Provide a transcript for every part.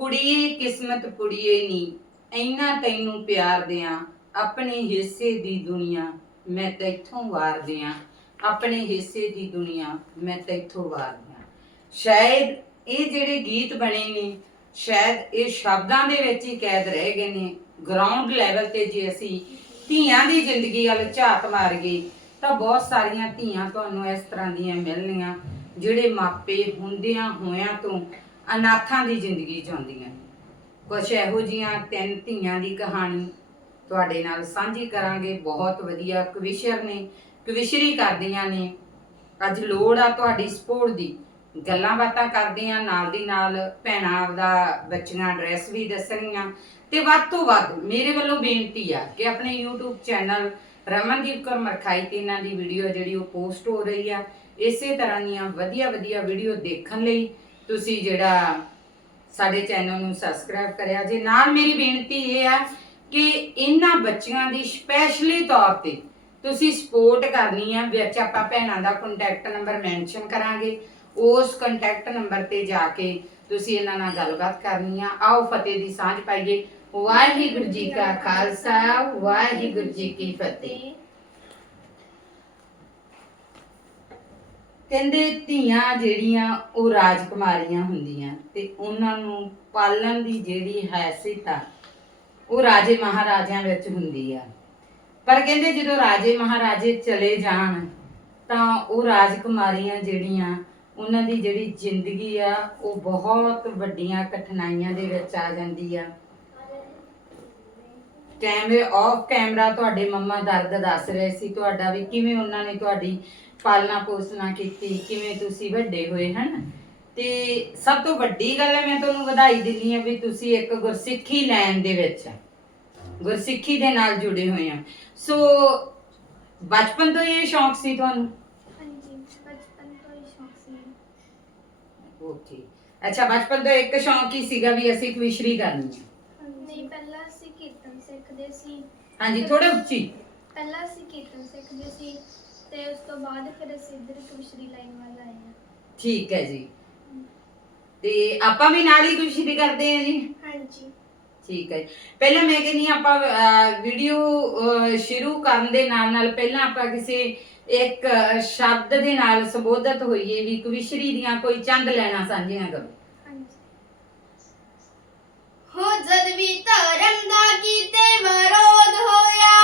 ਕੁੜੀਏ ਕਿਸਮਤ ਕੁੜੀਏ ਨੀ, ਐਨਾ ਤੈਨੂੰ ਪਿਆਰ ਦਿਆਂ, ਆਪਣੇ ਹਿੱਸੇ ਦੀ ਦੁਨੀਆ ਮੈਂ ਤੈਥੋਂ ਵਾਰ ਦਿਆਂ। ਆਪਣੇ ਹਿੱਸੇ ਦੀ ਦੁਨੀਆ ਮੈਂ ਤੈਥੋਂ ਵਾਰ ਦਿਆਂ। ਸ਼ਾਇਦ ਇਹ ਜਿਹੜੇ ਗੀਤ ਬਣੇ ਨੇ, ਸ਼ਾਇਦ ਇਹ ਸ਼ਬਦਾਂ ਦੇ ਵਿੱਚ ਹੀ ਕੈਦ ਰਹਿ ਗਏ ਨੇ। ਗਰਾਊਂਡ ਲੈਵਲ ਤੇ ਜੇ ਅਸੀਂ ਧੀਆਂ ਦੀ ਜ਼ਿੰਦਗੀ ਵੱਲ ਝਾਤ ਮਾਰੀਏ, ਤਾਂ ਬਹੁਤ ਸਾਰੀਆਂ ਧੀਆਂ ਤੁਹਾਨੂੰ ਇਸ ਤਰ੍ਹਾਂ ਦੀਆਂ ਮਿਲਣੀਆਂ, ਜਿਹੜੇ ਮਾਪੇ ਹੁੰਦਿਆਂ ਹੋਇਆਂ ਤੋਂ ਅਨਾਥਾਂ ਦੀ ਜ਼ਿੰਦਗੀ ਚਾਹੁੰਦੀਆਂ ਨੇ। ਕੁਝ ਇਹੋ ਜੀਆਂ ਤਿੰਨ ਧੀਆਂ ਦੀ ਕਹਾਣੀ ਤੁਹਾਡੇ ਨਾਲ ਸਾਂਝੀ ਕਰਾਂਗੇ। ਬਹੁਤ ਵਧੀਆ ਕਵਿਸ਼ਰ ਨੇ, ਕਵਿਸ਼ਰੀ ਕਰਦੀਆਂ ਨੇ। ਅੱਜ ਲੋੜ ਆ ਤੁਹਾਡੀ ਸਪੋਰਟ ਦੀ। ਗੱਲਾਂ ਬਾਤਾਂ ਕਰਦੀਆਂ, ਨਾਲ ਦੀ ਨਾਲ ਭੈਣਾਂ ਦਾ ਬੱਚੀਆਂ ਐਡਰੈਸ ਵੀ ਦੱਸਣੀਆਂ। ਤੇ ਵੱਧ ਤੋਂ ਵੱਧ ਮੇਰੇ ਵੱਲੋਂ ਬੇਨਤੀ ਆ ਕਿ ਆਪਣੇ YouTube ਚੈਨਲ ਰਮਨਦੀਪ ਕੌਰ ਮਰਖਾਈ ਤੇ ਇਹਨਾਂ ਦੀ ਵੀਡੀਓ ਜਿਹੜੀ ਉਹ ਪੋਸਟ ਹੋ ਰਹੀ ਆ, ਇਸੇ ਤਰ੍ਹਾਂ ਦੀਆਂ ਵਧੀਆ ਵਧੀਆ ਵੀਡੀਓ ਦੇਖਣ ਲਈ ਤੁਸੀਂ ਜਿਹੜਾ ਸਾਡੇ ਚੈਨਲ ਨੂੰ ਸਬਸਕ੍ਰਾਈਬ ਕਰਿਆ, ਜੇ ਨਾਲ ਮੇਰੀ ਬੇਨਤੀ ਇਹ ਆ ਕਿ ਇਹਨਾਂ ਬੱਚਿਆਂ ਦੀ ਸਪੈਸ਼ਲੀ ਤੌਰ ਤੇ ਤੁਸੀਂ ਸਪੋਰਟ ਕਰਨੀ ਆ, ਵਿੱਚ ਆਪਾਂ ਭੈਣਾਂ ਦਾ ਕੰਟੈਕਟ ਨੰਬਰ ਮੈਂਸ਼ਨ ਕਰਾਂਗੇ। ਉਸ ਕੰਟੈਕਟ ਨੰਬਰ ਤੇ ਜਾ ਕੇ ਤੁਸੀਂ ਇਹਨਾਂ ਨਾਲ ਗੱਲਬਾਤ ਕਰਨੀ ਆ। ਆਓ ਫਤਿਹ ਦੀ ਸਾਂਝ ਪਾਈਏ। ਵਾਹਿਗੁਰੂ ਜੀ ਕਾ ਖਾਲਸਾ, ਵਾਹਿਗੁਰੂ ਜੀ ਕੀ ਫਤਿਹ। ਕਹਿੰਦੇ ਧੀਆਂ ਜਿਹੜੀਆਂ ਉਹ ਰਾਜਕੁਮਾਰੀਆਂ ਹੁੰਦੀਆਂ ਤੇ ਉਹਨਾਂ ਨੂੰ ਪਾਲਣ ਦੀ ਜਿਹੜੀ ਹੈਸੀਅਤ ਆ, ਉਹ ਰਾਜੇ ਮਹਾਰਾਜਿਆਂ ਵਿੱਚ ਹੁੰਦੀ ਆ। ਪਰ ਕਹਿੰਦੇ ਜਦੋਂ ਰਾਜੇ ਮਹਾਰਾਜੇ ਚਲੇ ਜਾਣ, ਤਾਂ ਉਹ ਰਾਜਕੁਮਾਰੀਆਂ ਜਿਹੜੀਆਂ, ਉਹਨਾਂ ਦੀ ਜਿਹੜੀ ਜ਼ਿੰਦਗੀ ਆ, ਉਹ ਬਹੁਤ ਵੱਡੀਆਂ ਕਠਿਨਾਈਆਂ ਦੇ ਵਿੱਚ ਆ ਜਾਂਦੀ ਆ। ਕੈਮਰੇ ਆਫ ਕੈਮਰਾ ਤੁਹਾਡੇ ਮੰਮਾ ਦਰਦ ਦੱਸ ਰਹੇ ਸੀ, ਤੁਹਾਡਾ ਵੀ ਕਿਵੇਂ ਉਹਨਾਂ ਨੇ ਤੁਹਾਡੀ ਪਾਲਣਾ ਪੋਸਣਾ ਕੀਤੀ ਕਿਵੇਂ ਤੁਸੀਂ ਵੱਡੇ ਹੋਏ ਹਨ? ਤੇ ਸਭ ਤੋਂ ਵੱਡੀ ਗੱਲ ਹੈ ਮੈਂ ਤੁਹਾਨੂੰ ਵਧਾਈ ਦਿੰਦੀ ਹਾਂ ਵੀ ਤੁਸੀਂ ਇੱਕ ਗੁਰਸਿੱਖੀ ਲੈਣ ਦੇ ਵਿੱਚ ਆ। ਗੁਰਸਿੱਖੀ ਦੇ ਨਾਲ ਜੁੜੇ ਹੋਏ ਆ। ਸੋ ਬਚਪਨ ਤੋਂ ਹੀ ਇਹ ਸ਼ੌਂਕ ਸੀ ਤੁਹਾਨੂੰ? ਹਾਂਜੀ ਬਚਪਨ ਤੋਂ ਹੀ ਸ਼ੌਕ ਸੀ। ਓਕੇ। ਅੱਛਾ ਬਚਪਨ ਤੋਂ ਇੱਕ ਸ਼ੌਂਕ ਹੀ ਸੀਗਾ ਵੀ ਅਸੀਂ ਕਵਿਸ਼ਰੀ ਕਰਨੀ ਹੈ ਨਹੀਂ ਪਹਿਲਾਂ ਅਸੀਂ ਕੀਰਤਨ ਸਿੱਖਦੇ ਸੀ। ਹਾਂਜੀ ਥੋੜਾ ਉੱਚੀ। ਪਹਿਲਾਂ ਅਸੀਂ ਕੀਰਤਨ ਸਿੱਖਦੇ ਸੀ। ਤੇ ਉਸ ਤੋਂ ਬਾਅਦ ਫਿਰ ਅਸੀਂ ਇੱਧਰ ਕਵਿਸ਼ਰੀ ਲਾਈਨ ਵੱਲ ਆਏ ਹਾਂ। ਠੀਕ ਹੈ ਜੀ। ਤੇ ਆਪਾਂ ਵੀ ਨਾਲ ਹੀ ਕਵਿਸ਼ਰੀ ਕਰਦੇ ਹਾਂ ਜੀ? ਹਾਂਜੀ। ਠੀਕ ਹੈ ਪਹਿਲਾਂ ਮੈਂ ਕਹਿੰਦੀ ਹਾਂ ਆਪਾਂ ਵੀਡੀਓ ਸ਼ੁਰੂ ਕਰਨ ਦੇ ਨਾਲ ਨਾਲ ਪਹਿਲਾਂ ਆਪਾਂ ਕਿਸੇ ਇੱਕ ਸ਼ਬਦ ਦੇ ਨਾਲ ਸੰਬੋਧਿਤ ਹੋਈਏ ਵੀ ਕਵਿਸ਼ਰੀ ਦੀਆਂ ਕੋਈ ਚੰਦ ਲੈਣਾ ਸਾਂਝੀਆਂ ਕਰੋ। ਹਾਂਜੀ। ਹੋ ਜਦ ਵੀ ਧਰਮ ਦਾ ਕੀਤੇ ਵਿਰੋਧ ਹੋਇਆ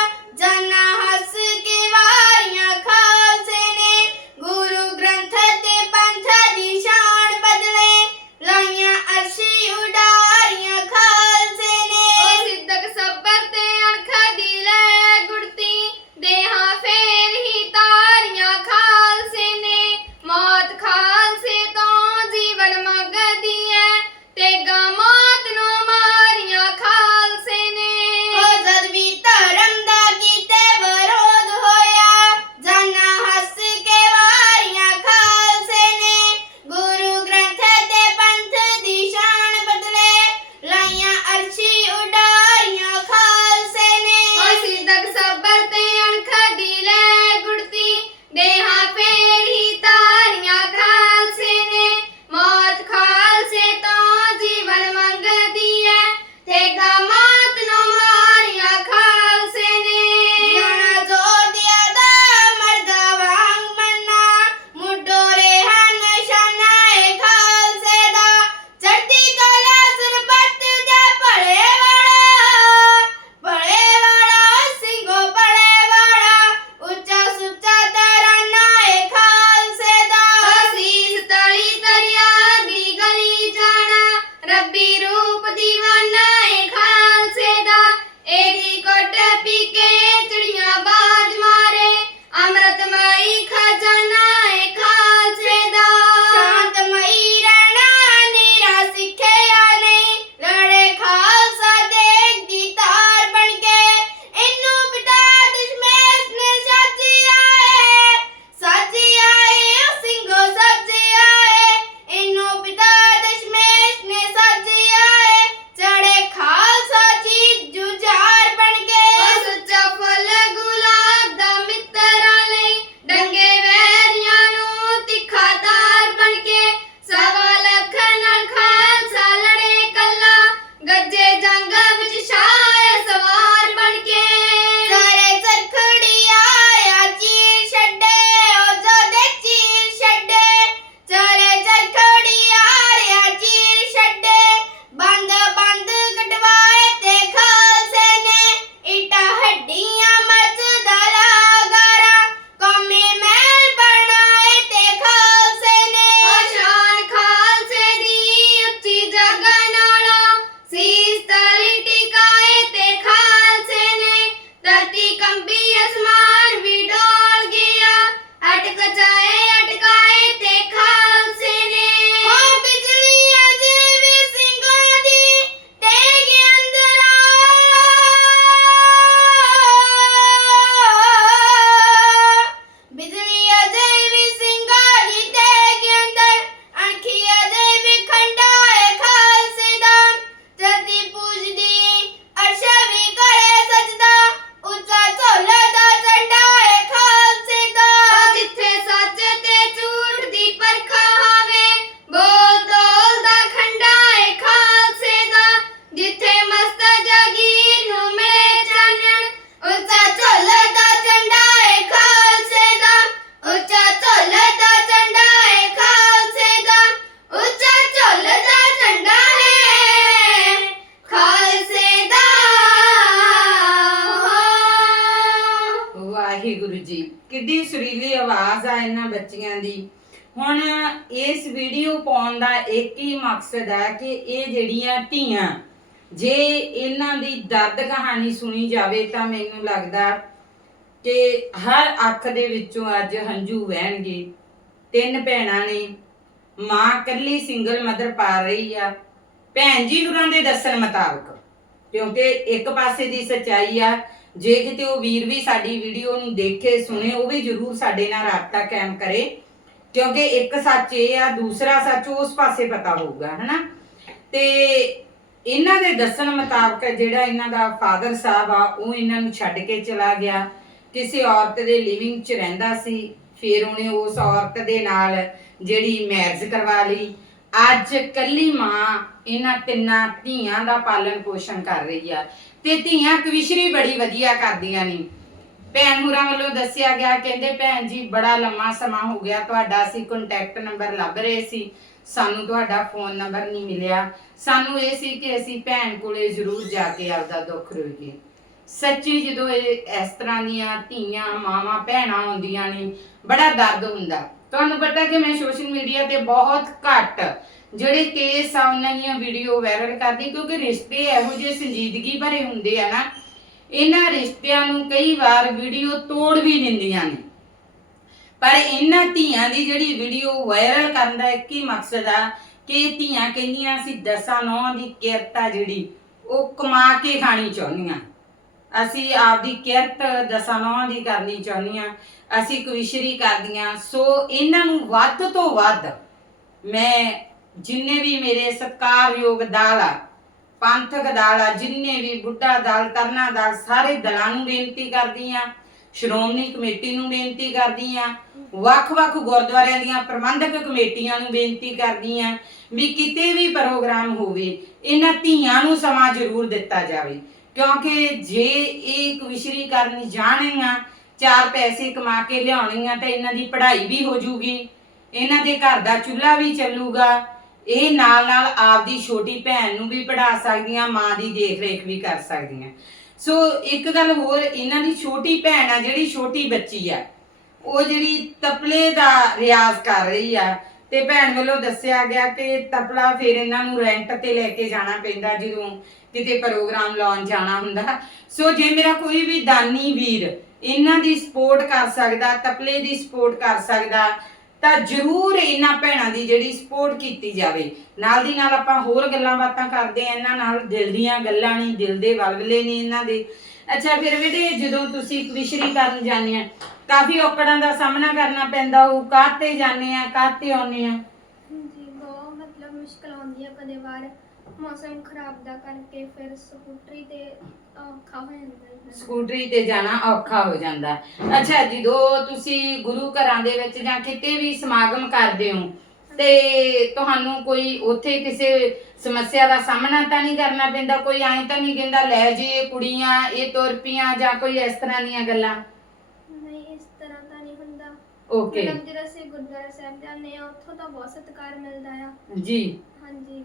ਕਿੱਡੀ ਸੁਰੀਲੀ ਆਵਾਜ਼ ਆ ਇਹਨਾਂ ਬੱਚੀਆਂ ਦੀ। ਹੁਣ ਇਸ ਵੀਡੀਓ ਪਾਉਣ ਦਾ ਇੱਕ ਹੀ ਮਕਸਦ ਹੈ ਕਿ ਇਹ ਜਿਹੜੀਆਂ ਧੀਆਂ, ਜੇ ਇਹਨਾਂ ਦੀ ਦਰਦ ਕਹਾਣੀ ਸੁਣੀ ਜਾਵੇ ਤਾਂ ਮੈਨੂੰ ਲੱਗਦਾ ਕਿ ਹਰ ਅੱਖ ਦੇ ਵਿੱਚੋਂ ਅੱਜ ਹੰਝੂ ਵਹਿਣਗੇ। ਤਿੰਨ ਭੈਣਾਂ ਨੇ, ਮਾਂ ਇਕੱਲੀ ਸਿੰਗਲ ਮਦਰ ਪਾ ਰਹੀ ਆ। ਭੈਣ ਜੀ ਹੁਰਾਂ ਦੇ ਦੱਸਣ ਮੁਤਾਬਕ, ਕਿਉਂਕਿ ਇੱਕ ਪਾਸੇ ਦੀ ਸਚਾਈ ਆ ਜੇ ਕਿਤੇ ਉਹ ਵੀਰ ਵੀ ਸਾਡੀ ਵੀਡੀਓ ਨੂੰ ਦੇਖੇ, ਸੁਣੇ, ਉਹ ਵੀ ਜਰੂਰ ਸਾਡੇ ਨਾਲ ਰਾਬਤਾ ਕਾਇਮ ਕਰੇ। ਕਿਉਂਕਿ ਇੱਕ ਸੱਚ ਇਹ ਆ, ਦੂਸਰਾ ਸੱਚ ਉਸ ਪਾਸੇ ਪਤਾ ਹੋਊਗਾ, ਹਨਾ? ਤੇ ਇਹਨਾਂ ਦੇ ਦੱਸਣ ਮੁਤਾਬਕ ਜਿਹੜਾ ਇਹਨਾਂ ਦਾ ਫਾਦਰ ਸਾਹਿਬ ਆ, ਉਹ ਇਹਨਾਂ ਨੂੰ ਛੱਡ ਕੇ ਚਲਾ ਗਿਆ। ਕਿਸੇ ਔਰਤ ਦੇ ਲਿਵਿੰਗ 'ਚ ਰਹਿੰਦਾ ਸੀ, ਫਿਰ ਉਹਨੇ ਉਸ ਔਰਤ ਦੇ ਨਾਲ ਜਿਹੜੀ ਮੈਰਿਜ ਕਰਵਾ ਲਈ। ਅੱਜ ਕੱਲੀ ਮਾਂ ਇਹਨਾਂ ਤਿੰਨਾਂ ਧੀਆਂ ਦਾ ਪਾਲਣ ਪੋਸ਼ਣ ਕਰ ਰਹੀ ਆ ਤੇ ਧੀਆਂ ਕਵਿਸ਼ਰੀ ਬੜੀ ਵਧੀਆ ਕਰਦੀਆਂ ਨੇ। ਭੈਣ ਹੁਰਾਂ ਵੱਲੋਂ ਦੱਸਿਆ ਗਿਆ, ਕਹਿੰਦੇ ਭੈਣ ਜੀ ਬੜਾ ਲੰਮਾ ਸਮਾਂ ਹੋ ਗਿਆ, ਤੁਹਾਡਾ ਅਸੀਂ ਕੰਟੈਕਟ ਨੰਬਰ ਲੱਭ ਰਹੇ ਸੀ, ਸਾਨੂੰ ਤੁਹਾਡਾ ਫੋਨ ਨੰਬਰ ਨਹੀਂ ਮਿਲਿਆ। ਸਾਨੂੰ ਇਹ ਸੀ ਕਿ ਅਸੀਂ ਭੈਣ ਕੋਲੇ ਜ਼ਰੂਰ ਜਾ ਕੇ ਆਪਦਾ ਦੁੱਖ ਰੋਈਏ। ਸੱਚੀ ਜਦੋਂ ਇਹ ਇਸ ਤਰ੍ਹਾਂ ਦੀਆਂ ਧੀਆਂ, ਮਾਵਾਂ, ਭੈਣਾਂ ਹੁੰਦੀਆਂ ਨੇ, ਬੜਾ ਦਰਦ ਹੁੰਦਾ। ਤੁਹਾਨੂੰ ਪਤਾ ਕਿ ਮੈਂ ਸੋਸ਼ਲ ਮੀਡੀਆ ਤੇ ਬਹੁਤ ਘੱਟ ਜਿਹੜੇ ਕੇਸ ਆ ਉਹਨਾਂ ਦੀਆਂ ਵੀਡੀਓ ਵਾਇਰਲ ਕਰਦੀ ਕਿਉਂਕਿ ਰਿਸ਼ਤੇ ਇਹੋ ਜਿਹੇ ਸੰਜੀਦਗੀ ਭਰੇ ਹੁੰਦੇ ਆ ਨਾ, ਇਹਨਾਂ ਰਿਸ਼ਤਿਆਂ ਨੂੰ ਕਈ ਵਾਰ ਵੀਡੀਓ ਤੋੜ ਵੀ ਦਿੰਦੀਆਂ ਨੇ। ਪਰ ਇਹਨਾਂ ਧੀਆਂ ਦੀ ਜਿਹੜੀ ਵੀਡੀਓ ਵਾਇਰਲ ਕਰਨ ਦਾ ਇੱਕ ਹੀ ਮਕਸਦ ਆ ਕਿ ਧੀਆਂ ਕਹਿੰਦੀਆਂ, ਅਸੀਂ ਦਸਾਂ ਨੌਂ ਦੀ ਕਿਰਤ ਆ ਜਿਹੜੀ, ਉਹ ਕਮਾ ਕੇ ਖਾਣੀ ਚਾਹੁੰਦੀਆਂ। ਅਸੀਂ ਆਪਦੀ ਕਿਰਤ ਦਸਾਂ ਨੌਂ ਦੀ ਕਰਨੀ ਚਾਹੁੰਦੀਆਂ। ਅਸੀਂ ਕਵਿਸ਼ਰੀ ਕਰਦੀਆਂ। ਸੋ ਇਹਨਾਂ ਨੂੰ ਵੱਧ ਤੋਂ ਵੱਧ ਮੈਂ ਜਿੰਨੇ ਵੀ ਮੇਰੇ ਸਤਿਕਾਰਯੋਗ ਦਲ ਆ, ਪੰਥਕ ਦਲ ਆ, ਜਿੰਨੇ ਵੀ ਬੁੱਢਾ ਦਲ ਤਰਨਾ ਦਲ, ਸਾਰੇ ਦਲਾਂ ਨੂੰ ਬੇਨਤੀ ਕਰਦੀ ਆ ਸ਼੍ਰੋਮਣੀ ਕਮੇਟੀ ਨੂੰ ਬੇਨਤੀ ਕਰਦੀ ਆ ਵੱਖ-ਵੱਖ ਗੁਰਦੁਆਰਿਆਂ ਦੀਆਂ ਪ੍ਰਬੰਧਕ ਕਮੇਟੀਆਂ ਨੂੰ ਬੇਨਤੀ ਕਰਦੀ ਆ ਵੀ ਕਿਤੇ ਵੀ ਪ੍ਰੋਗਰਾਮ ਹੋਵੇ, ਇਹਨਾਂ ਧੀਆਂ ਨੂੰ ਸਮਾਂ ਜ਼ਰੂਰ ਦਿੱਤਾ ਜਾਵੇ। ਕਿਉਂਕਿ ਜੇ ਇਹ ਕਵਿਸ਼ਰੀ ਕਰਨੀ ਜਾਣੀਆਂ ਚਾਰ ਪੈਸੇ ਕਮਾ ਕੇ ਲਿਆਉਣੀ ਆ ਤੇ ਇਹਨਾਂ ਦੀ ਪੜ੍ਹਾਈ ਵੀ ਹੋ ਜੂਗੀ, ਇਹਨਾਂ ਦੇ ਘਰ ਦਾ ਚੁੱਲ੍ਹਾ ਵੀ ਚੱਲੂਗਾ, ਇਹ ਨਾਲ ਨਾਲ ਆਪਦੀ ਛੋਟੀ ਭੈਣ ਨੂੰ ਵੀ ਪੜ੍ਹਾ ਸਕਦੀਆਂ, ਮਾਂ ਦੀ ਦੇਖ ਰੇਖ ਵੀ ਕਰ ਸਕਦੀਆਂ। ਸੋ ਇੱਕ ਗੱਲ ਹੋਰ, ਇਹਨਾਂ ਦੀ ਛੋਟੀ ਭੈਣ ਆ, ਜਿਹੜੀ ਛੋਟੀ ਬੱਚੀ ਆ, ਉਹ ਜਿਹੜੀ ਤਪਲੇ ਦਾ ਰਿਆਜ਼ ਕਰ ਰਹੀ ਆ, ਤੇ ਭੈਣ ਵੱਲੋਂ ਦੱਸਿਆ ਗਿਆ ਕਿ ਤਪਲਾ ਫਿਰ ਇਹਨਾਂ ਨੂੰ ਰੈਂਟ ਤੇ ਲੈ ਕੇ ਜਾਣਾ ਪੈਂਦਾ ਜਦੋਂ ਕਿਤੇ ਪ੍ਰੋਗਰਾਮ ਲਾਉਣ ਜਾਣਾ ਹੁੰਦਾ। ਸੋ ਜੇ ਮੇਰਾ ਕੋਈ ਵੀ ਦਾਨੀ ਵੀਰ ਇਹਨਾਂ ਦੀ ਸਪੋਰਟ ਕਰ ਸਕਦਾ, ਤਪਲੇ ਦੀ ਸਪੋਰਟ ਕਰ ਸਕਦਾ, ਤਾਂ ਜ਼ਰੂਰ ਇਹਨਾਂ ਭੈਣਾਂ ਦੀ ਜਿਹੜੀ ਸਪੋਰਟ ਕੀਤੀ ਜਾਵੇ। ਨਾਲ ਦੀ ਨਾਲ ਆਪਾਂ ਹੋਰ ਗੱਲਾਂ ਬਾਤਾਂ ਕਰਦੇ ਆ ਇਹਨਾਂ ਨਾਲ ਦਿਲ ਦੀਆਂ ਗੱਲਾਂ ਨਹੀਂ, ਦਿਲ ਦੇ ਵਲਵਲੇ ਨੇ ਇਹਨਾਂ ਦੇ। ਅੱਛਾ, ਫਿਰ ਬੇਟੇ ਜਦੋਂ ਤੁਸੀਂ ਕਵਿਸ਼ਰੀ ਕਰਨ ਜਾਂਦੇ ਆ ਕਾਫੀ ਔਕੜਾਂ ਦਾ ਸਾਹਮਣਾ ਕਰਨਾ ਪੈਂਦਾ, ਉਹ ਕਾਹਤੇ ਜਾਂਦੇ ਆ, ਕਾਹਤੇ ਆਉਂਦੇ ਆ? ਜੀ ਬਹੁਤ ਮਤਲਬ ਮੁਸ਼ਕਲ ਆਉਂਦੀ ਆ ਕਦੇ ਵਾਰ। ਮੌਸਮ ਖਰਾਬ ਦਾ ਕਰਕੇ ਫਿਰ ਸਕੂਟਰੀ ਤੇ ਔਖਾ ਹੋ ਜਾਂਦਾ ਹੈ ਸਕੂਟਰੀ ਤੇ ਜਾਣਾ ਔਖਾ ਹੋ ਜਾਂਦਾ। ਅੱਛਾ ਜਦੋਂ ਤੁਸੀਂ ਗੁਰੂ ਘਰਾਂ ਦੇ ਵਿੱਚ ਜਾਂ ਕਿਤੇ ਵੀ ਸਮਾਗਮ ਕਰਦੇ ਹੋ ਤੇ ਤੁਹਾਨੂੰ ਕੋਈ ਉੱਥੇ ਕਿਸੇ ਸਮੱਸਿਆ ਦਾ ਸਾਹਮਣਾ ਤਾਂ ਨਹੀਂ ਕਰਨਾ ਪੈਂਦਾ? ਕੋਈ ਐਂ ਤਾਂ ਨਹੀਂ ਕਹਿੰਦਾ ਲੈ ਜੀ ਇਹ ਕੁੜੀਆਂ ਇਹ ਤੁਰ ਪੀਆਂ ਜਾਂ ਕੋਈ ਇਸ ਤਰ੍ਹਾਂ ਦੀਆਂ ਗੱਲਾਂ? ਨਹੀਂ ਇਸ ਤਰ੍ਹਾਂ ਤਾਂ ਨਹੀਂ ਹੁੰਦਾ। ਓਕੇ ਮਤਲਬ ਜਦੋਂ ਅਸੀਂ ਗੁਰਦੁਆਰਾ ਸਾਹਿਬ ਜਾਂਦੇ ਆ ਉੱਥੋਂ ਤਾਂ ਬਹੁਤ ਸਤਿਕਾਰ ਮਿਲਦਾ ਆ। ਜੀ। ਹਾਂਜੀ।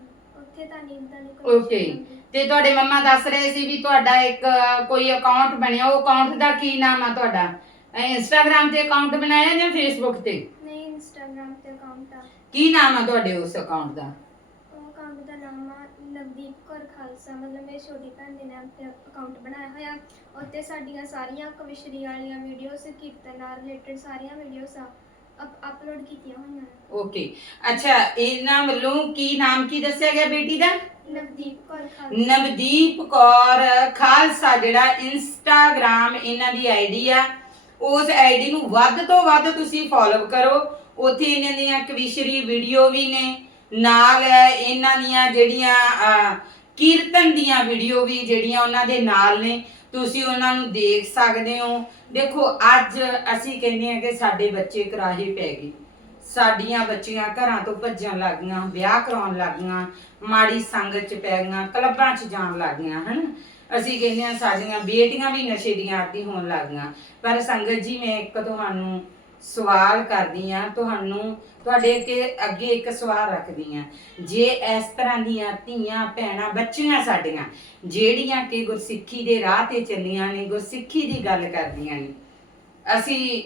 ਉੱਥੇ ਤਾਂ ਨਹੀਂ ਇਦਾਂ ਦੀ ਕੋਈ ਹੁੰਦੀ। ਤੇ ਤੁਹਾਡੇ ਮੰਮਾ ਦੱਸ ਰਹੇ ਸੀ ਵੀ ਤੁਹਾਡਾ ਇੱਕ ਕੋਈ ਅਕਾਊਂਟ ਬਣਿਆ ਉਹ ਅਕਾਊਂਟ ਦਾ ਕੀ ਨਾਮ ਆ ਤੁਹਾਡਾ? ਇੰਸਟਾਗ੍ਰam ਤੇ ਅਕਾਊਂਟ ਬਣਾਇਆ ਜਾਂ ਫੇਸਬੁੱਕ ਤੇ? ਨਹੀਂ ਇੰਸਟਾਗ੍ਰam ਤੇ ਅਕਾਊਂਟ ਆ। ਕੀ ਨਾਮ ਆ ਤੁਹਾਡੇ ਉਸ ਅਕਾਊਂਟ ਦਾ? ਉਹ ਅਕਾਊਂਟ ਦਾ ਨਾਮ ਆ ਨਵਦੀਪ ਕੌਰ ਖਾਲਸਾ। ਮਤਲਬ ਮੇਰੀ ਛੋਟੀ ਭੈਣ ਦੇ ਨਾਮ ਤੇ ਅਕਾਊਂਟ ਬਣਾਇਆ ਹੋਇਆ। ਉੱਤੇ ਸਾਡੀਆਂ ਸਾਰੀਆਂ ਕਵਿਸ਼ਰੀ ਵਾਲੀਆਂ ਵੀਡੀਓਜ਼ ਕੀਰਤਨ ਨਾਲ ਰਿਲੇਟਡ ਸਾਰੀਆਂ ਵੀਡੀਓਜ਼ ਆ। ਅਪਲੋਡ ਕੀਤੀਆਂ ਹੋਈਆਂ ਨੇ। ਓਕੇ ਅੱਛਾ ਇਹਨਾਂ ਵੱਲੋਂ ਕੀ ਨਾਮ ਕੀ ਦੱਸਿਆ ਗਿਆ ਬੇਟੀ ਦਾ? ਨਵਦੀਪ ਕੌਰ ਖਾਲਸਾ। ਨਵਦੀਪ ਕੌਰ ਖਾਲਸਾ ਜਿਹੜਾ ਇੰਸਟਾਗ੍ਰam ਇਹਨਾਂ ਦੀ ਆਈਡੀ ਆ ਉਸ ਆਈਡੀ ਨੂੰ ਵੱਧ ਤੋਂ ਵੱਧ ਤੁਸੀਂ ਫੋਲੋ ਕਰੋ। ਉੱਥੇ ਇਹਨਾਂ ਦੀਆਂ ਕਵਿਸ਼ਰੀ ਵੀਡੀਓ ਵੀ ਨੇ ਨਾਲ ਇਹਨਾਂ ਦੀਆਂ ਜਿਹੜੀਆਂ ਅਹ, ਕੀਰਤਨ ਦੀਆਂ ਵੀਡੀਓ ਵੀ ਜਿਹੜੀਆਂ ਉਹਨਾਂ ਦੇ ਨਾਲ ਨੇ। ਤੁਸੀਂ ਉਹਨਾਂ ਨੂੰ ਦੇਖ ਸਕਦੇ ਹੋ। ਦੇਖੋ, ਅੱਜ ਅਸੀਂ ਕਹਿੰਦੇ ਆ ਕਿ ਸਾਡੇ ਬੱਚੇ ਕਰਾਹੇ ਪੈ ਗਏ। ਸਾਡੀਆਂ ਬੱਚੀਆਂ ਘਰਾਂ ਤੋਂ ਭੱਜਣ ਲੱਗ ਗਈਆਂ, ਵਿਆਹ ਕਰਾਉਣ ਲੱਗ ਗਈਆਂ, ਮਾੜੀ ਸੰਗਤ ਚ ਪੈ ਗਈਆਂ, ਕਲੱਬਾਂ ਚ ਜਾਣ ਲੱਗ ਗਈਆਂ, ਹਨ? ਅਸੀਂ ਕਹਿੰਦੇ ਆ ਸਾਡੀਆਂ ਬੇਟੀਆਂ ਵੀ ਨਸ਼ੇ ਦੀਆਂ ਆਦੀ ਹੋਣ ਲੱਗ ਗਈਆਂ। ਪਰ ਸੰਗਤ ਜੀ, ਮੈਂ ਇੱਕ ਤੁਹਾਨੂੰ ਸਵਾਲ ਕਰਦੀ ਆ ਤੁਹਾਨੂੰ, ਤੁਹਾਡੇ ਅੱਗੇ ਅੱਗੇ ਇੱਕ ਸਵਾਲ ਰੱਖਦੀ ਆ ਜੇ ਇਸ ਤਰ੍ਹਾਂ ਦੀਆਂ ਧੀਆਂ, ਭੈਣਾਂ, ਬੱਚੀਆਂ ਸਾਡੀਆਂ, ਜਿਹੜੀਆਂ ਕਿ ਗੁਰਸਿੱਖੀ ਦੇ ਰਾਹ ਤੇ ਚੱਲੀਆਂ ਨੇ, ਗੁਰਸਿੱਖੀ ਦੀ ਗੱਲ ਕਰਦੀਆਂ ਨੇ, ਅਸੀਂ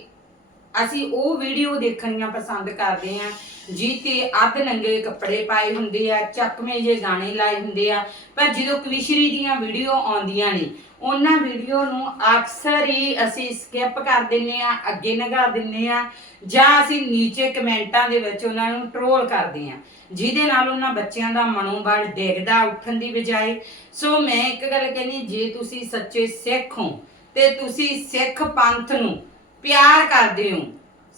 ਅਸੀਂ ਉਹ ਵੀਡੀਓ ਦੇਖਣੀਆਂ ਪਸੰਦ ਕਰਦੇ ਆ ਜੀ ਅੱਧ ਨੰਗੇ ਕੱਪੜੇ ਪਾਏ ਹੁੰਦੇ ਆ, ਚੱਕਵੇਂ ਜੇ ਗਾਣੇ ਲਾਏ ਹੁੰਦੇ ਆ, ਪਰ ਜਦੋਂ ਕਵਿਸ਼ਰੀ ਦੀਆਂ ਵੀਡੀਓ ਆਉਂਦੀਆਂ ਨੇ ਉਹਨਾਂ ਵੀਡੀਓ ਨੂੰ ਅਕਸਰ ਹੀ ਅਸੀਂ ਸਕਿਪ ਕਰ ਦਿੰਨੇ ਆ ਅੱਗੇ ਲੰਘਾ ਦਿੰਨੇ ਆ ਜਾਂ ਅਸੀਂ ਨੀਚੇ ਕਮੈਂਟਾਂ ਦੇ ਵਿੱਚ ਉਹਨਾਂ ਨੂੰ ਟਰੋਲ ਕਰਦੇ ਆ ਜਿਹਦੇ ਨਾਲ ਉਹਨਾਂ ਬੱਚਿਆਂ ਦਾ ਮਨੋਬਲ ਡਿੱਗਦਾ ਉੱਠਣ ਦੀ ਬਜਾਏ। ਸੋ ਮੈਂ ਇੱਕ ਗੱਲ ਕਹਿੰਦੀ, ਜੇ ਤੁਸੀਂ ਸੱਚੇ ਸਿੱਖ ਹੋ ਤੇ ਤੁਸੀਂ ਸਿੱਖ ਪੰਥ ਨੂੰ ਪਿਆਰ ਕਰਦੇ ਹੋ,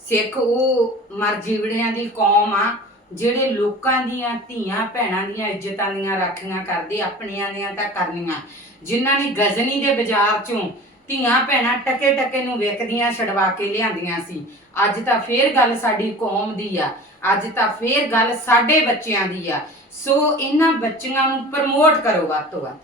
ਸਿੱਖ ਉਹ ਮਰਜੀਵੜਿਆਂ ਦੀ ਕੌਮ ਆ ਜਿਹੜੇ ਲੋਕਾਂ ਦੀਆਂ ਧੀਆਂ ਭੈਣਾਂ ਦੀਆਂ ਇੱਜ਼ਤਾਂ ਦੀਆਂ ਰਾਖੀਆਂ ਕਰਦੇ, ਆਪਣੀਆਂ ਦੀਆਂ ਤਾਂ ਕਰਨੀਆਂ। ਜਿਨ੍ਹਾਂ ਨੇ ਗਜ਼ਨੀ ਦੇ ਬਾਜ਼ਾਰ ਚੋਂ ਧੀਆਂ ਭੈਣਾਂ ਟਕੇ ਟਕੇ ਨੂੰ ਵਿਕਦੀਆਂ ਛਡਵਾ ਕੇ ਲਿਆਂਦੀਆਂ ਸੀ। ਅੱਜ ਤਾਂ ਫੇਰ ਗੱਲ ਸਾਡੀ ਕੌਮ ਦੀ ਆ। ਅੱਜ ਤਾਂ ਫੇਰ ਗੱਲ ਸਾਡੇ ਬੱਚਿਆਂ ਦੀ ਆ। ਸੋ ਇਹਨਾਂ ਬੱਚਿਆਂ ਨੂੰ ਪ੍ਰਮੋਟ ਕਰੋ ਵੱਧ ਤੋਂ ਵੱਧ।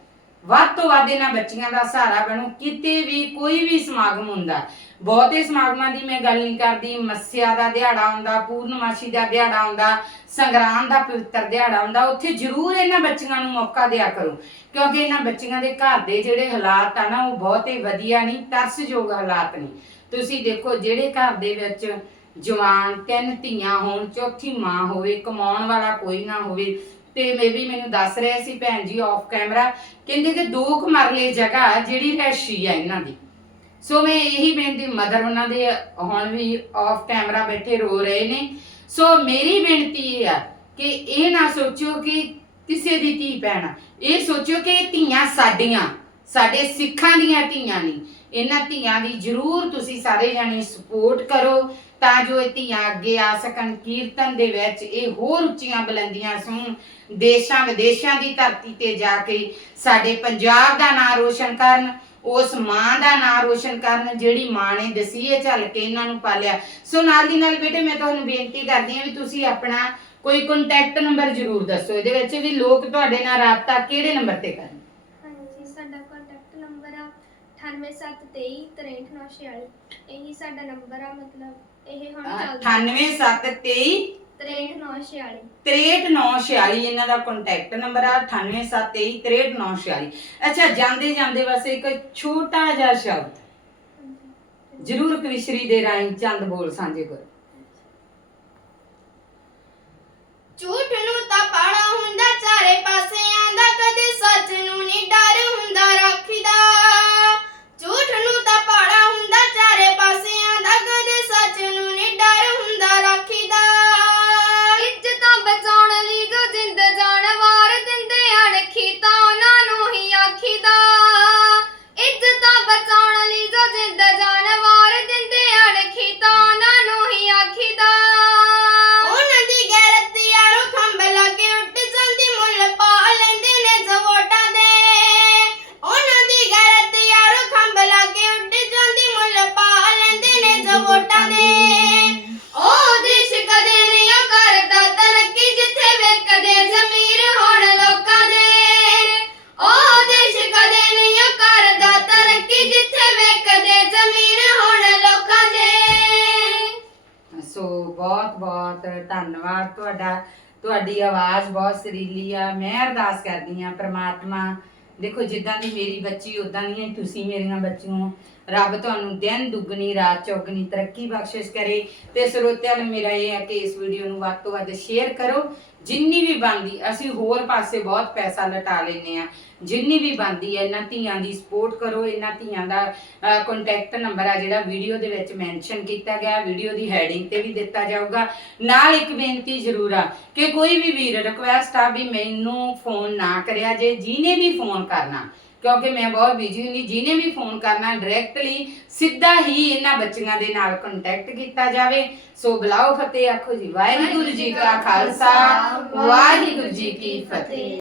ਵੱਧ ਤੋਂ ਵੱਧ ਇਹਨਾਂ ਬੱਚੀਆਂ ਦਾ ਸਹਾਰਾ ਬਣੋ, ਕਿਤੇ ਵੀ ਕੋਈ ਵੀ ਸਮਾਗਮ ਹੁੰਦਾ। ਬਹੁਤੇ ਸਮਾਗਮਾਂ ਦੀ ਮੈਂ ਗੱਲ ਨਹੀਂ ਕਰਦੀ, ਮੱਸਿਆ ਦਾ ਦਿਹਾੜਾ ਹੁੰਦਾ, ਪੂਰਨਮਾਸ਼ੀ ਦਾ ਦਿਹਾੜਾ ਹੁੰਦਾ ਸੰਗਰਾਮ ਦਾ ਪਵਿੱਤਰ ਦਿਹਾੜਾ ਹੁੰਦਾ, ਉੱਥੇ ਜ਼ਰੂਰ ਇਹਨਾਂ ਬੱਚੀਆਂ ਨੂੰ ਮੌਕਾ ਦਿਆ ਕਰੋ। ਕਿਉਂਕਿ ਇਹਨਾਂ ਬੱਚੀਆਂ ਦੇ ਘਰ ਦੇ ਜਿਹੜੇ ਹਾਲਾਤ ਆ ਨਾ, ਉਹ ਬਹੁਤੇ ਵਧੀਆ ਨਹੀਂ, ਤਰਸਯੋਗ ਹਾਲਾਤ ਨੇ ਤੁਸੀਂ ਦੇਖੋ, ਜਿਹੜੇ ਘਰ ਦੇ ਵਿੱਚ ਜਵਾਨ ਤਿੰਨ ਧੀਆਂ ਹੋਣ, ਚੌਥੀ ਮਾਂ ਹੋਵੇ, ਕਮਾਉਣ ਵਾਲਾ ਕੋਈ ਨਾ ਹੋਵੇ ਤੇ ਮੇਬੀ ਮੈਨੂੰ ਦੱਸ ਰਹੇ ਸੀ ਭੈਣ ਜੀ ਆਫ ਕੈਮਰਾ ਕਹਿੰਦੇ ਕਿ ਦੋ ਕੁ ਮਰਲੇ ਜਗ੍ਹਾ ਜਿਹੜੀ ਰਹਿਸ਼ੀ ਆ ਇਹਨਾਂ ਦੀ। ਸੋ ਮੈਂ ਇਹੀ ਬੇਨਤੀ ਮਦਰ ਉਹਨਾਂ ਦੇ ਹੁਣ ਵੀ ਆਫ ਕੈਮਰਾ ਬੈਠੇ ਰੋ ਰਹੇ ਨੇ। ਸੋ ਮੇਰੀ ਬੇਨਤੀ ਇਹ ਆ ਕਿ ਇਹ ਨਾ ਸੋਚੋ ਕਿ ਕਿਸੇ ਦੀ ਧੀ ਭੈਣ ਇਹ ਸੋਚੋ ਕਿ ਇਹ ਧੀਆਂ ਸਾਡੀਆਂ। ਸਾਡੇ ਸਿੱਖਾਂ ਦੀਆਂ ਧੀਆਂ ਨੇ। ਇਹਨਾਂ ਧੀਆਂ ਦੀ ਜਰੂਰ ਤੁਸੀਂ ਸਾਰੇ ਜਾਣੇ ਸਪੋਰਟ ਕਰੋ ਤਾਂ ਜੋ ਇਹ ਧੀਆਂ ਅੱਗੇ ਆ ਸਕਣ। ਕੀਰਤਨ ਦੇ ਵਿੱਚ ਇਹ ਹੋਰ ਉੱਚੀਆਂ ਬੁਲੰਦੀਆਂ ਸੁਣ। ਦੇਸ਼ਾਂ ਵਿਦੇਸ਼ਾਂ ਦੀ ਧਰਤੀ ਤੇ ਜਾ ਕੇ ਸਾਡੇ ਪੰਜਾਬ ਦਾ ਨਾਂ ਰੋਸ਼ਨ ਕਰਨ, ਉਸ ਮਾਂ ਦਾ ਨਾਂ ਰੋਸ਼ਨ ਕਰਨ, ਜਿਹੜੀ ਮਾਂ ਨੇ ਦਸੀਏ ਚੱਲ ਕੇ ਇਹਨਾਂ ਨੂੰ ਪਾਲਿਆ। ਸੋ ਨਾਲ ਦੀ ਨਾਲ ਬੇਟੇ, ਮੈਂ ਤੁਹਾਨੂੰ ਬੇਨਤੀ ਕਰਦੀ ਹਾਂ ਵੀ ਤੁਸੀਂ ਆਪਣਾ ਕੋਈ ਕੰਟੈਕਟ ਨੰਬਰ ਜ਼ਰੂਰ ਦੱਸੋ। ਇਹਦੇ ਵਿੱਚ ਵੀ ਲੋਕ ਤੁਹਾਡੇ ਨਾਲ ਰਾਬਤਾ ਕਿਹੜੇ ਨੰਬਰ ਤੇ ਕਰਨ ਹਾਂਜੀ ਸਾਡਾ ਕੰਟੈਕਟ ਨੰਬਰ ਆ 9873233946 ਇਹੀ ਸਾਡਾ ਨੰਬਰ ਆ ਮਤਲਬ ਇਹ ਹੁਣ ਚੱਲਦਾ। 98723 63946 63946 ਇਹਨਾਂ ਦਾ ਕੰਟੈਕਟ ਨੰਬਰ ਆ 98723 63946 ਅੱਛਾ ਜਾਂਦੇ ਜਾਂਦੇ ਬਸ ਇੱਕ ਛੋਟਾ ਜਿਹਾ ਸ਼ਬਦ। ਜ਼ਰੂਰ ਕਵਿਸ਼ਰੀ ਦੇ ਰਾਹੀਂ ਚੰਦ ਬੋਲ ਸਾਂਝੇ ਕਰੋ। ਝੂਠ ਨੂੰ ਤਾਂ ਪਾਲਾ ਹੁੰਦਾ ਚਾਰੇ ਪਾਸਿਆਂ ਦਾ ਕਦੇ ਸੱਚ ਨੂੰ ਨਹੀਂ ਡਰ ਤੁਹਾਡਾ, ਤੁਹਾਡੀ ਆਵਾਜ਼ ਬਹੁਤ ਸਰੀਲੀ ਆ, ਮੈਂ ਅਰਦਾਸ ਕਰਦੀ ਆ ਪ੍ਰਮਾਤਮਾ, ਦੇਖੋ ਜਿੱਦਾਂ ਦੀ ਮੇਰੀ ਬੱਚੀ ਉਦਾਂ ਦੀ ਤੁਸੀਂ ਮੇਰੀਆਂ ਬੱਚੀਆਂ। ਰੱਬ ਤੁਹਾਨੂੰ ਦਿਨ ਦੁੱਗਣੀ, ਰਾਤ ਚੌਗਣੀ ਤਰੱਕੀ ਬਖਸ਼ਿਸ਼ ਕਰੇ ਤੇ ਸਰੋਤਿਆਂ ਨੂੰ ਮੇਰਾ ਇਹ ਹੈ ਕਿ ਇਸ ਵੀਡੀਓ ਨੂੰ ਵੱਧ ਤੋਂ ਵੱਧ ਸ਼ੇਅਰ ਕਰੋ। ਜਿੰਨੀ ਵੀ ਬਣਦੀ, ਅਸੀਂ ਹੋਰ ਪਾਸੇ ਬਹੁਤ ਪੈਸਾ ਲਟਾ ਲੈਨੇ ਆ ਜਿੰਨੀ ਵੀ ਬਣਦੀ ਹੈ, ਇਹਨਾਂ ਧੀਆਂ ਦੀ ਸਪੋਰਟ ਕਰੋ। ਇਹਨਾਂ ਧੀਆਂ ਦਾ ਕੰਟੈਕਟ ਨੰਬਰ ਆ ਜਿਹੜਾ ਵੀਡੀਓ ਦੇ ਵਿੱਚ ਮੈਂਸ਼ਨ ਕੀਤਾ ਗਿਆ। ਵੀਡੀਓ ਦੀ ਹੈਡਿੰਗ ਤੇ ਵੀ ਦਿੱਤਾ ਜਾਊਗਾ। ਨਾਲ ਇੱਕ ਬੇਨਤੀ ਜ਼ਰੂਰ ਆ ਕਿ ਕੋਈ ਵੀ ਵੀਰ ਰਿਕੁਐਸਟ ਆ ਵੀ ਮੈਨੂੰ ਫੋਨ ਨਾ ਕਰਿਆ ਜੇ, ਜਿਹਨੇ ਵੀ ਫੋਨ ਕਰਨਾ। ਕਿਉਂਕਿ ਮੈਂ ਬਹੁਤ ਬਿਜ਼ੀ ਹੁੰਦੀ, ਜਿਹਨੇ ਵੀ ਫੋਨ ਕਰਨਾ ਡਾਇਰੈਕਟਲੀ ਸਿੱਧਾ ਹੀ ਇਹਨਾਂ ਬੱਚੀਆਂ ਦੇ ਨਾਲ ਕੰਟੈਕਟ ਕੀਤਾ ਜਾਵੇ। ਸੋ ਬੁਲਾਓ ਫਤਿਹ, ਆਖੋ ਜੀ, ਵਾਹਿਗੁਰੂ ਜੀ ਕਾ ਖਾਲਸਾ, ਵਾਹਿਗੁਰੂ ਜੀ ਕੀ ਫਤਿਹ।